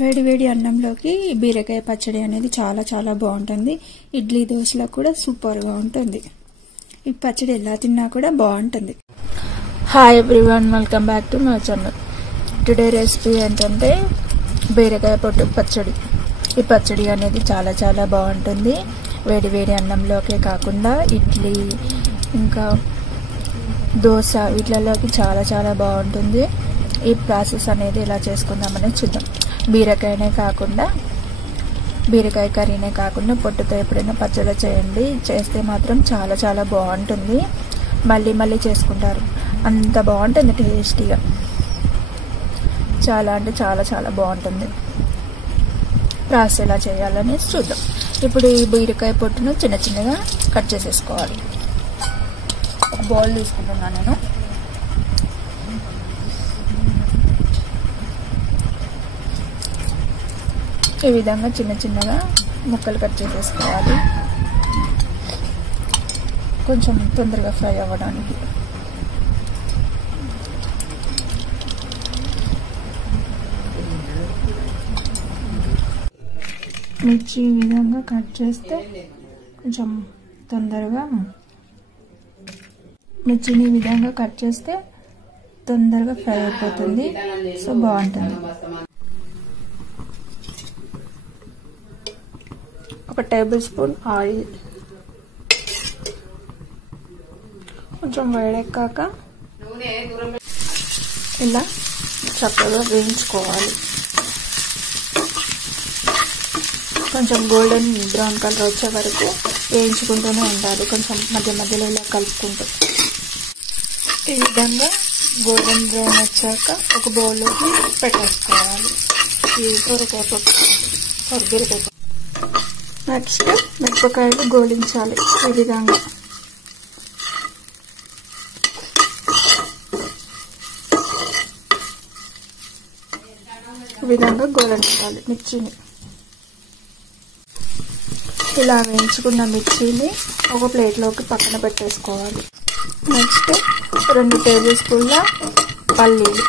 వేడి వేడి అన్నంలోకి బీరకాయ పచ్చడి అనేది చాలా చాలా బాగుంటుంది. ఇడ్లీ దోశలో కూడా సూపర్గా ఉంటుంది. ఈ పచ్చడి ఎలా తిన్నా కూడా బాగుంటుంది. Hi everyone, welcome back to my channel. Today recipe ఏంటంటే బీరకాయ పొట్టు పచ్చడి. ఈ పచ్చడి అనేది చాలా చాలా బాగుంటుంది. వేడి వేడి అన్నంలోకే కాకుండా ఇడ్లీ ఇంకా దోశ వీటిలోకి చాలా చాలా బాగుంటుంది. ఈ ప్రాసెస్ అనేది ఎలా చేసుకుందామని చూద్దాం. బీరకాయనే కాకుండా బీరకాయ కర్రీనే కాకుండా పొట్టుతో ఎప్పుడైనా పచ్చడి చేయండి. చేస్తే మాత్రం చాలా చాలా బాగుంటుంది. మళ్ళీ మళ్ళీ చేసుకుంటారు, అంత బాగుంటుంది టేస్టీగా. చాలా అంటే చాలా చాలా బాగుంటుంది. ప్రాసెస్ ఎలా చేయాలని చూద్దాం. ఇప్పుడు ఈ బీరకాయ పొట్టును చిన్న చిన్నగా కట్ చేసేసుకోవాలి. ఒక బౌల్ తీసుకుంటున్నాను నేను. ఈ విధంగా చిన్న చిన్నగా ముక్కలు కట్ చేసేసుకోవాలి, కొంచెం తొందరగా ఫ్రై అవ్వడానికి. మిర్చి ఈ విధంగా కట్ చేస్తే కొంచెం తొందరగా మిర్చిని ఈ విధంగా కట్ చేస్తే తొందరగా ఫ్రై అయిపోతుంది. సో బాగుంటుంది. ఒక టేబుల్ స్పూన్ ఆయిల్, కొంచెం వేడెక్కాక ఇలా చక్కగా వేయించుకోవాలి. కొంచెం గోల్డెన్ బ్రౌన్ కలర్ వచ్చే వరకు వేయించుకుంటూనే ఉండాలి, కొంచెం మధ్య మధ్యలో ఇలా కలుపుకుంటూ. ఈ విధంగా గోల్డెన్ బ్రౌన్ వచ్చాక ఒక బౌల్లోకి పెట్టేసుకోవాలి ఈ బీరకాయ పొట్టు. నెక్స్ట్ మిరపకాయలు గోలించాలి. ఈ విధంగా గోలించాలి మిర్చిని. ఇలా వేయించుకున్న మిర్చిని ఒక ప్లేట్లోకి పక్కన పెట్టేసుకోవాలి. నెక్స్ట్ 2 టేబుల్ స్పూన్ల పల్లీలు.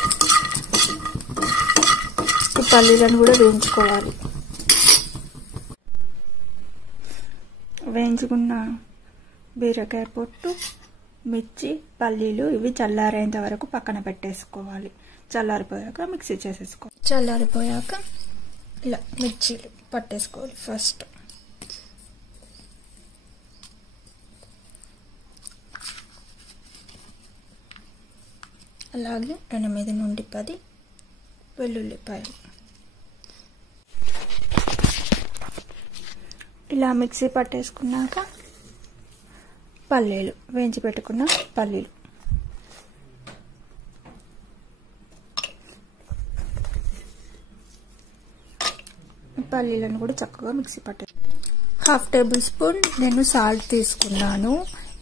ఈ పల్లీలను కూడా వేయించుకోవాలి. వేయించుకున్న బీరకాయ పొట్టు, మిర్చి, పల్లీలు ఇవి చల్లారేంత వరకు పక్కన పెట్టేసుకోవాలి. చల్లారిపోయాక మిక్సీ చేసేసుకోవాలి. చల్లారిపోయాక ఇలా మిర్చీలు పట్టేసుకోవాలి. ఫస్ట్ అలాగే 8 నుండి 10 వెల్లుల్లిపాయలు. ఇలా మిక్సీ పట్టేసుకున్నాక పల్లీలు, వేయించి పెట్టుకున్న పల్లీలు. పల్లీలను కూడా చక్కగా మిక్సీ పట్టే. 1/2 టేబుల్ స్పూన్ నేను సాల్ట్ తీసుకున్నాను.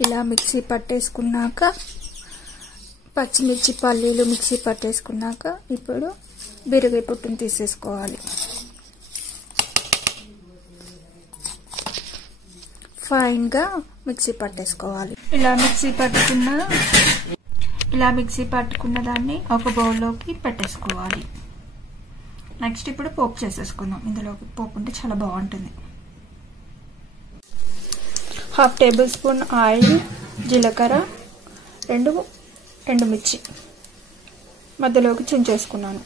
ఇలా మిక్సీ పట్టేసుకున్నాక పచ్చిమిర్చి, పల్లీలు మిక్సీ పట్టేసుకున్నాక ఇప్పుడు బీరకాయ పొట్టును తీసేసుకోవాలి. ఫైన్గా మిక్సీ పట్టేసుకోవాలి. ఇలా మిక్సీ పట్టుకున్న దాన్ని ఒక బౌల్లోకి పెట్టేసుకోవాలి. నెక్స్ట్ ఇప్పుడు పోపు చేసేసుకుందాం. ఇందులోకి పోపు ఉంటే చాలా బాగుంటుంది. 1/2 టేబుల్ స్పూన్ ఆయిల్, జీలకర్ర, 2 ఎండుమిర్చి మధ్యలోకి చుంచేసుకున్నాను.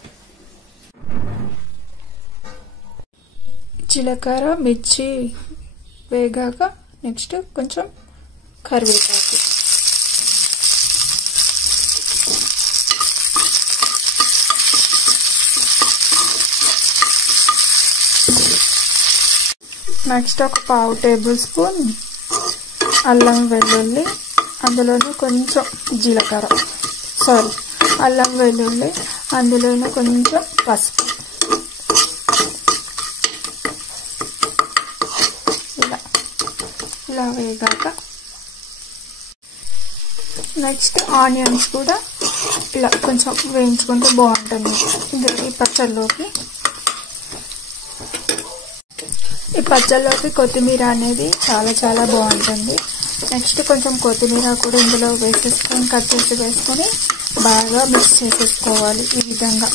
జీలకర్ర, మిర్చి వేగాక నెక్స్ట్ కొంచెం కరివేపాకు, నెక్స్ట్ ఒక 1/2 టేబుల్ స్పూన్ అల్లం వెల్లుల్లి, అందులోనే కొంచెం అల్లం వెల్లుల్లి, అందులోనే కొంచెం పసుపు. ఇలా వేగాక నెక్స్ట్ ఆనియన్స్ కూడా ఇలా కొంచెం వేయించుకుంటే బాగుంటుంది. ఈ పచ్చళ్ళలోకి కొత్తిమీర అనేది చాలా చాలా బాగుంటుంది. నెక్స్ట్ కొంచెం కొత్తిమీర కూడా ఇందులో వేసేసుకొని కట్ చేసి వేసుకొని బాగా మిక్స్ చేసేసుకోవాలి. ఈ విధంగా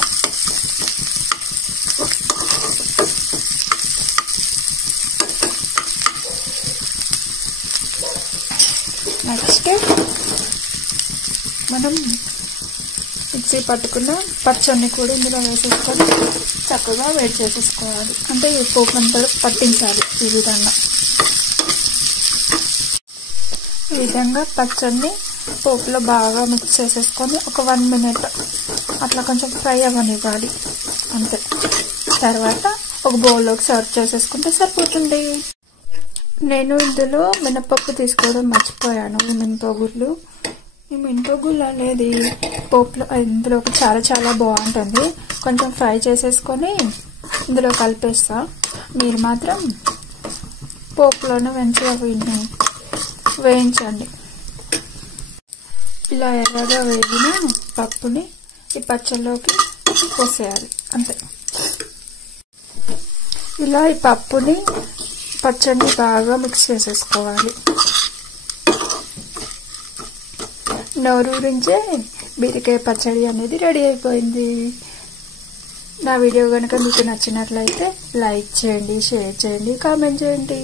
నెక్స్ట్ మనం మిక్సీ పట్టుకున్న పచ్చడిని కూడా ఇందులో వేసేసుకొని చక్కగా వేడి చేసేసుకోవాలి. అంటే ఈ పోపు అంతా పట్టించాలి. ఈ విధంగా పచ్చడిని పోపులో బాగా మిక్స్ చేసేసుకొని ఒక 1 minute అట్లా కొంచెం ఫ్రై అవ్వనివ్వాలి అంతే. తర్వాత ఒక బౌల్లోకి సర్వ్ చేసేసుకుంటే సరిపోతుంది. నేను ఇందులో మినపప్పు తీసుకోవడం మర్చిపోయాను. ఈ మినపగుళ్ళు అనేది పోపులో ఇందులోకి చాలా బాగుంటుంది. కొంచెం ఫ్రై చేసేసుకొని ఇందులో కలిపేస్తా. మీరు మాత్రం పోపులోనే మంచిగా వేయించండి. ఇలా ఎర్రగా వేగిన పప్పుని ఈ పచ్చళ్ళలోకి పోసేయాలి అంతే. ఇలా ఈ పప్పుని పచ్చడిని బాగా మిక్స్ చేసేసుకోవాలి. నోరూరించే బీరకాయ పచ్చడి అనేది రెడీ అయిపోయింది. నా వీడియో కనుక మీకు నచ్చినట్లయితే లైక్ చేయండి, షేర్ చేయండి, కామెంట్ చేయండి.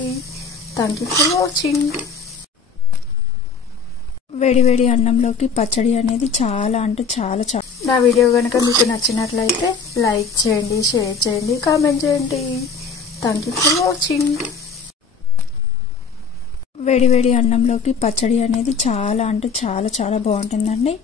Thank you for watching. వేడి అన్నంలోకి పచ్చడి అనేది చాలా నా వీడియో కనుక మీకు నచ్చినట్లయితే లైక్ చేయండి, షేర్ చేయండి, కామెంట్ చేయండి. Thank you for watching. వేడి అన్నంలోకి పచ్చడి అనేది చాలా బాగుంటుందండి.